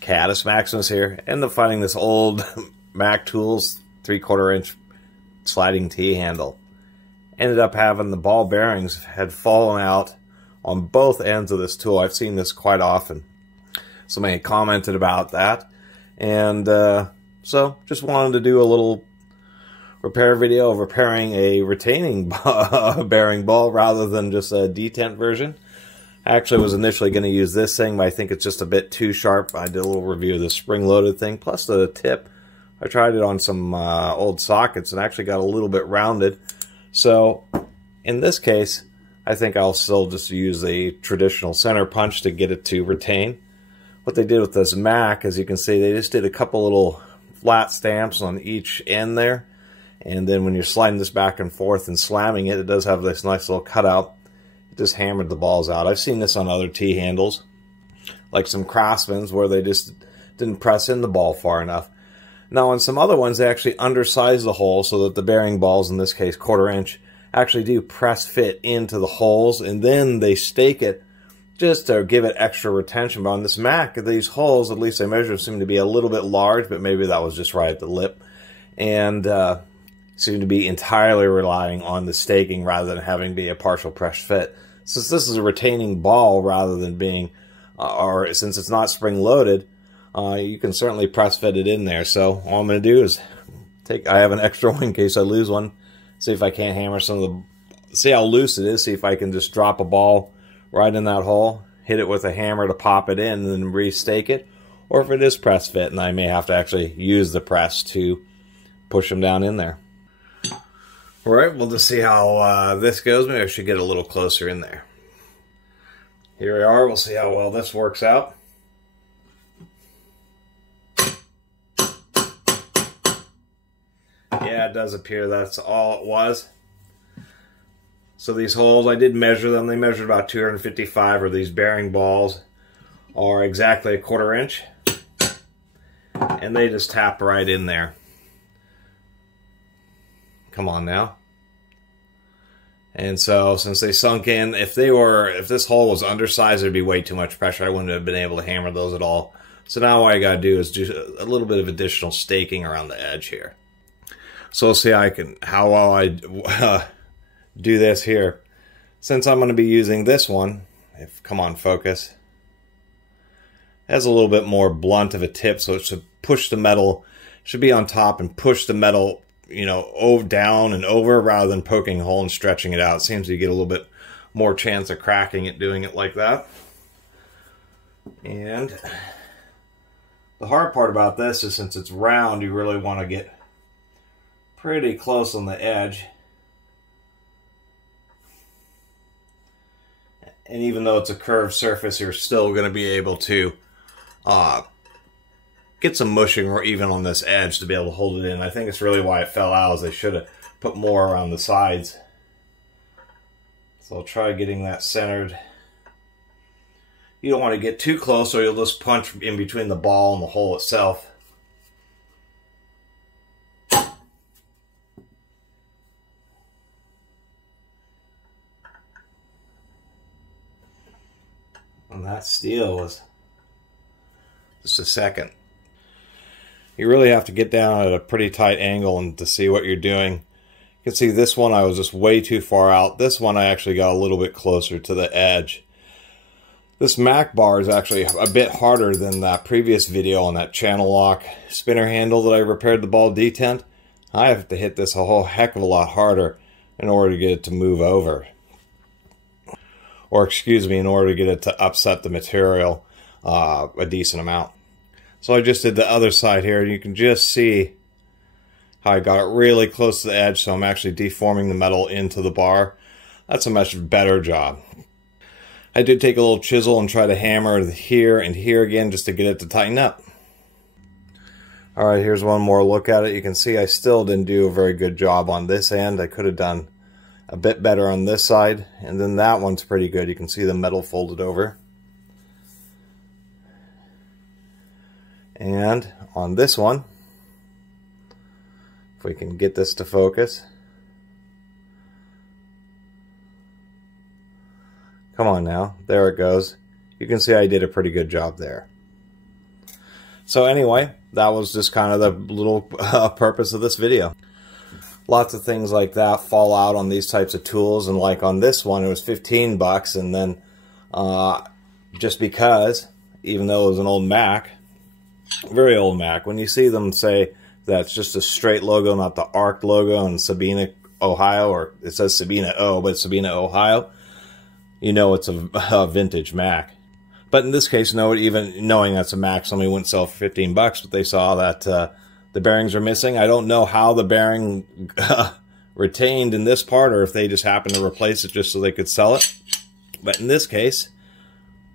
Catus Maximus here. Ended up finding this old Mac Tools 3/4 inch sliding T-handle. Ended up having the ball bearings had fallen out on both ends of this tool. I've seen this quite often. Somebody had commented about that. And so just wanted to do a little repair video of repairing a retaining bearing ball rather than just a detent version. I actually was initially going to use this thing, but I think it's just a bit too sharp. I did a little review of the spring-loaded thing, plus the tip. I tried it on some old sockets and actually got a little bit rounded. So in this case, I think I'll still just use a traditional center punch to get it to retain. What they did with this Mac, as you can see, they just did a couple little flat stamps on each end there. And then when you're sliding this back and forth and slamming it, it does have this nice little cutout. It just hammered the balls out. I've seen this on other T-handles, like some Craftsman's, where they just didn't press in the ball far enough. Now on some other ones, they actually undersize the hole so that the bearing balls, in this case 1/4 inch, actually do press fit into the holes, and then they stake it just to give it extra retention. But on this Mac, these holes, at least I measured, seem to be a little bit large, but maybe that was just right at the lip. And seem to be entirely relying on the staking rather than having be a partial press fit. Since this is a retaining ball rather than being, or since it's not spring-loaded, you can certainly press fit it in there. So all I'm going to do is I have an extra one in case I lose one, see if I can't hammer some of the, see how loose it is, see if I can just drop a ball right in that hole, hit it with a hammer to pop it in, and then re-stake it, or if it is press fit, and I may have to actually use the press to push them down in there. Alright, we'll just see how this goes. Maybe I should get a little closer in there. Here we are. We'll see how well this works out. Yeah, it does appear that's all it was. So these holes, I did measure them. They measured about 255, or these bearing balls are exactly 1/4 inch. And they just tapped right in there. Come on now. And so since they sunk in, if this hole was undersized, there'd be way too much pressure. I wouldn't have been able to hammer those at all. So now what I got to do is do a little bit of additional staking around the edge here. So we'll see how well I do this here. Since I'm going to be using this one, come on, focus. It has a little bit more blunt of a tip, so it should push the metal, should be on top and push the metal, you know, down and over rather than poking a hole and stretching it out. It seems to get a little bit more chance of cracking it doing it like that. And the hard part about this is since it's round, you really want to get pretty close on the edge. And even though it's a curved surface, you're still going to be able to get some mushing even on this edge to be able to hold it in. I think it's really why it fell out, is they should have put more around the sides. So I'll try getting that centered. You don't want to get too close or you'll just punch in between the ball and the hole itself. And that steel was just a second. You really have to get down at a pretty tight angle and to see what you're doing. You can see this one I was just way too far out. This one I actually got a little bit closer to the edge. This Mac bar is actually a bit harder than that previous video on that channel lock spinner handle that I repaired the ball detent. I have to hit this a whole heck of a lot harder in order to get it to move over. Or excuse me, in order to get it to upset the material a decent amount. So I just did the other side here, and you can just see how I got it really close to the edge, so I'm actually deforming the metal into the bar. That's a much better job. I did take a little chisel and try to hammer here and here again just to get it to tighten up. Alright, here's one more look at it. You can see I still didn't do a very good job on this end. I could have done a bit better on this side, and then that one's pretty good. You can see the metal folded over. And on this one, if we can get this to focus. Come on now, there it goes. You can see I did a pretty good job there. So anyway, that was just kind of the little purpose of this video. Lots of things like that fall out on these types of tools, and like on this one it was 15 bucks, and then just because, even though it was an old Mac, very old Mac, when you see them say that's just a straight logo, not the arc logo, in Sabina, Ohio, or it says Sabina O, but Sabina, Ohio, you know it's a vintage Mac. But in this case, no, even knowing that's a Mac, somebody wouldn't sell for 15 bucks, but they saw that the bearings are missing. I don't know how the bearing retained in this part, or if they just happened to replace it just so they could sell it. But in this case,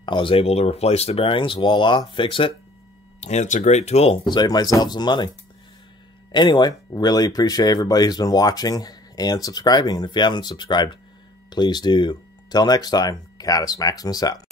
I was able to replace the bearings, voila, fix it, and it's a great tool. Save myself some money. Anyway, really appreciate everybody who's been watching and subscribing. And if you haven't subscribed, please do. Till next time, Catus Maximus out.